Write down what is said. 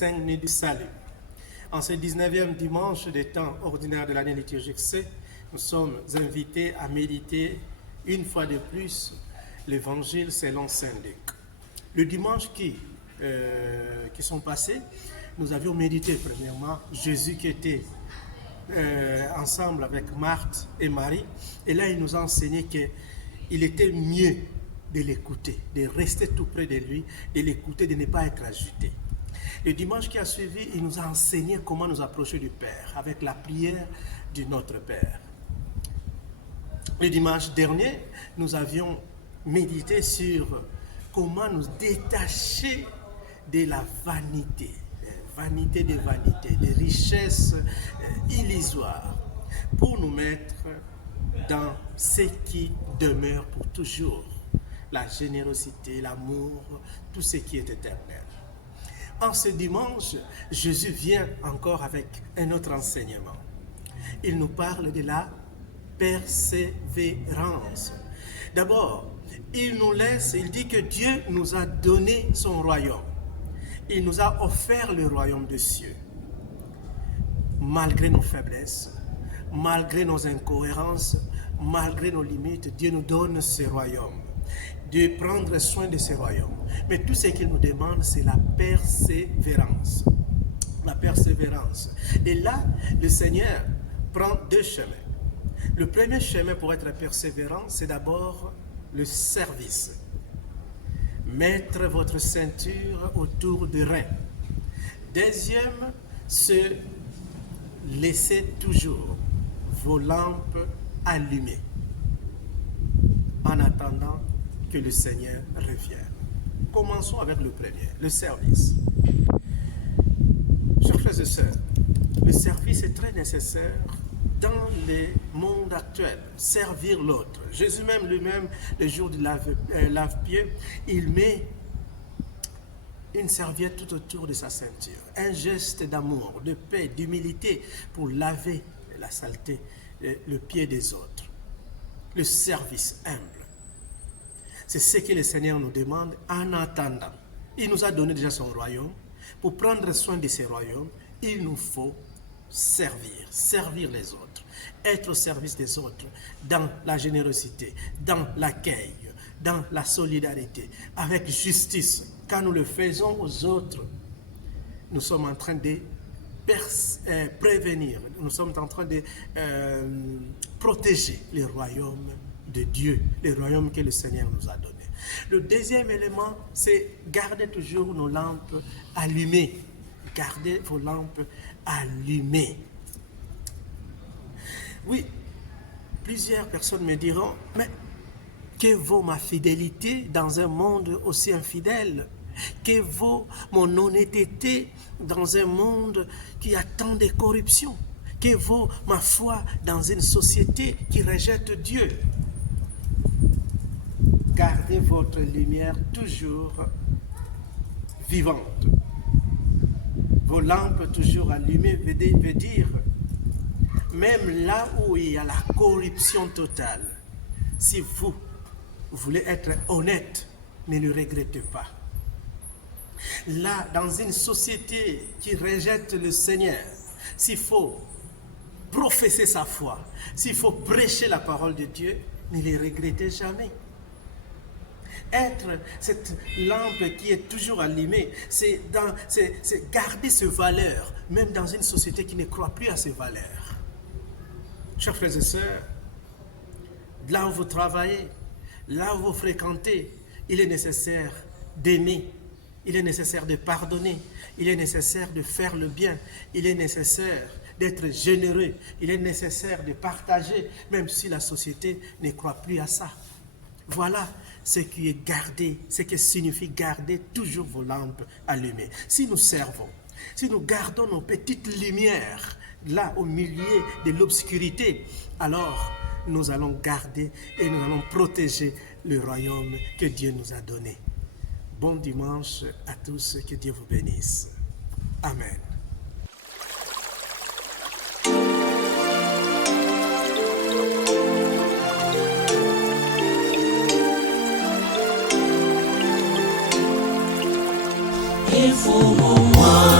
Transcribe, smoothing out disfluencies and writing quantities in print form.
saint-né du salut. En ce 19e dimanche des temps ordinaires de l'année liturgique C, nous sommes invités à méditer une fois de plus l'évangile selon saint Luc. Le dimanche qui sont passés, nous avions médité premièrement Jésus qui était ensemble avec Marthe et Marie. Et là, il nous a enseigné qu'il était mieux de l'écouter, de rester tout près de lui, de l'écouter, de ne pas être agité. Le dimanche qui a suivi, il nous a enseigné comment nous approcher du Père avec la prière de notre Père. Le dimanche dernier, nous avions médité sur comment nous détacher de la vanité. Vanité des vanités, des richesses illusoires, pour nous mettre dans ce qui demeure pour toujours, la générosité, l'amour, tout ce qui est éternel. En ce dimanche, Jésus vient encore avec un autre enseignement. Il nous parle de la persévérance. D'abord, il dit que Dieu nous a donné son royaume. Il nous a offert le royaume des cieux. Malgré nos faiblesses, malgré nos incohérences, malgré nos limites, Dieu nous donne ce royaume, de prendre soin de ce royaume. Mais tout ce qu'il nous demande, c'est la persévérance. La persévérance. Et là, le Seigneur prend deux chemins. Le premier chemin pour être persévérant, c'est d'abord le service. Mettre votre ceinture autour du rein. Deuxième, se laisser toujours vos lampes allumées en attendant que le Seigneur revienne. Commençons avec le premier, le service. Chers frères et sœurs, le service est très nécessaire dans le monde actuel, servir l'autre. Jésus même lui-même, le jour du lave-pied, il met une serviette tout autour de sa ceinture. Un geste d'amour, de paix, d'humilité pour laver la saleté, le pied des autres. Le service humble. C'est ce que le Seigneur nous demande en attendant. Il nous a donné déjà son royaume. Pour prendre soin de ce royaume, il nous faut servir les autres. Être au service des autres dans la générosité, dans l'accueil, dans la solidarité, avec justice. Quand nous le faisons aux autres, nous sommes en train de prévenir, nous sommes en train de protéger le royaume de Dieu, le royaume que le Seigneur nous a donné. Le deuxième élément, c'est garder toujours nos lampes allumées. Gardez vos lampes allumées. Oui, plusieurs personnes me diront, mais que vaut ma fidélité dans un monde aussi infidèle? Que vaut mon honnêteté dans un monde qui a tant de corruption? Que vaut ma foi dans une société qui rejette Dieu? Gardez votre lumière toujours vivante. Vos lampes toujours allumées veut dire, même là où il y a la corruption totale, si vous voulez être honnête, ne le regrettez pas. Là, dans une société qui rejette le Seigneur, s'il faut professer sa foi, s'il faut prêcher la parole de Dieu, ne les regrettez jamais. Être cette lampe qui est toujours allumée, c'est garder ces valeurs, même dans une société qui ne croit plus à ces valeurs. Chers frères et sœurs, là où vous travaillez, là où vous fréquentez, il est nécessaire d'aimer, il est nécessaire de pardonner, il est nécessaire de faire le bien, il est nécessaire d'être généreux, il est nécessaire de partager, même si la société ne croit plus à ça. Voilà ce qui est gardé, ce qui signifie garder toujours vos lampes allumées. Si nous servons, si nous gardons nos petites lumières là au milieu de l'obscurité, alors nous allons garder et nous allons protéger le royaume que Dieu nous a donné. Bon dimanche à tous, que Dieu vous bénisse. Amen. Il faut moi